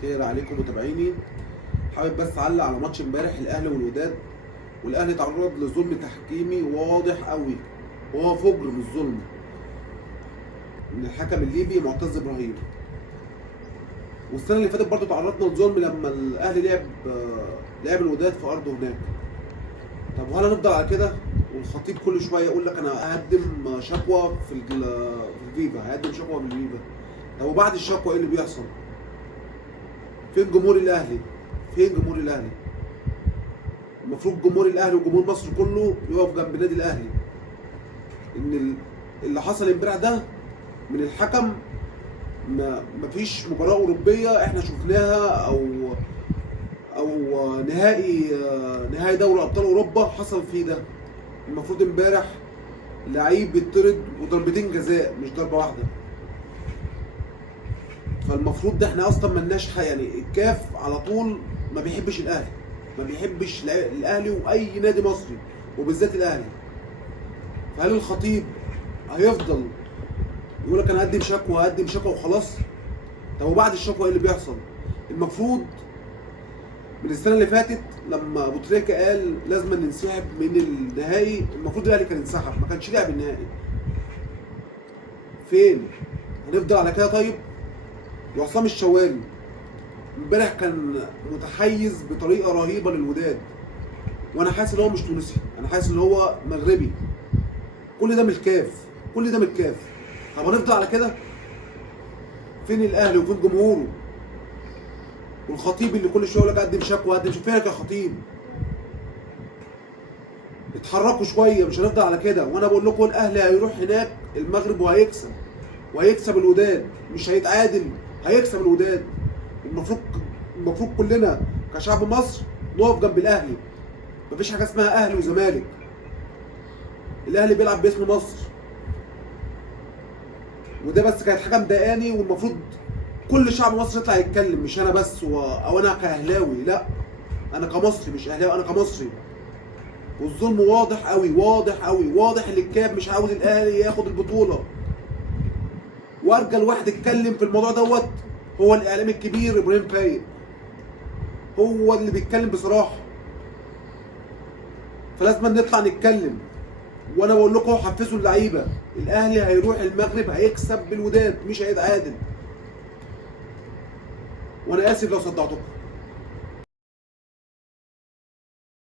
الخير عليكم متابعيني. حابب بس اعلق على ماتش امبارح الاهلي والوداد. والاهلي تعرض لظلم تحكيمي واضح قوي، وهو فجر من الظلم من الحكم الليبي معتز ابراهيم. والسنه اللي فاتت برضه تعرضنا لظلم لما الاهلي لعب الوداد في ارضه هناك. طب وهل هنفضل على كده؟ والخطيب كل شويه يقول لك انا هقدم شكوى في الفيفا، هقدم شكوى في الفيفا. طب وبعد الشكوى ايه اللي بيحصل؟ فين جمهور الاهلي؟ فين جمهور الاهلي؟ المفروض جمهور الاهلي وجمهور مصر كله يقف جنب النادي الاهلي. ان اللي حصل امبارح ده من الحكم مفيش مباراه اوروبيه احنا شفناها او نهائي دوري ابطال اوروبا حصل فيه ده. المفروض امبارح لعيب بيطرد وضربتين جزاء مش ضربه واحده. فالمفروض ده احنا اصلا ملناش يعني الكاف على طول ما بيحبش الاهلي، ما بيحبش الاهلي واي نادي مصري وبالذات الاهلي. فهل الخطيب هيفضل يقول لك انا هقدم شكوى وخلاص؟ طب وبعد الشكوى ايه اللي بيحصل؟ المفروض من السنه اللي فاتت لما ابو تريكه قال لازم ننسحب من النهائي، المفروض الاهلي كان انسحب، ما كانش لعب النهائي. فين؟ هنفضل على كده طيب؟ وعصام الشوالي امبارح كان متحيز بطريقه رهيبه للوداد، وانا حاسس ان هو مش تونسي، انا حاسس ان هو مغربي. كل ده من الكاف، كل ده من الكاف. طب هنفضل على كده؟ فين الاهلي وفين جمهوره؟ والخطيب اللي كل شويه يقول لك قدم شكوى فينك يا خطيب؟ اتحركوا شويه، مش هنفضل على كده. وانا بقول لكم الاهلي هيروح هناك المغرب وهيكسب الوداد، مش هيتعادل، هيكسب الوداد. المفروض كلنا كشعب مصر نقف جنب الاهلي. مفيش حاجه اسمها اهلي وزمالك. الاهلي بيلعب باسم مصر، وده بس كانت حاجه مضايقاني. والمفروض كل شعب مصر يطلع يتكلم، مش انا بس او انا كاهلاوي، لا، انا كمصري مش اهلاوي، انا كمصري. والظلم واضح قوي، واضح ان الكاب مش عاوز الاهلي ياخد البطوله. وارجل واحد اتكلم في الموضوع دوت هو الاعلامي الكبير ابراهيم فايق، هو اللي بيتكلم بصراحه. فلازم نطلع نتكلم. وانا بقول لكم حفزوا اللعيبه، الاهلي هيروح المغرب هيكسب بالوداد مش هيتعادل. وانا اسف لو صدعتكم.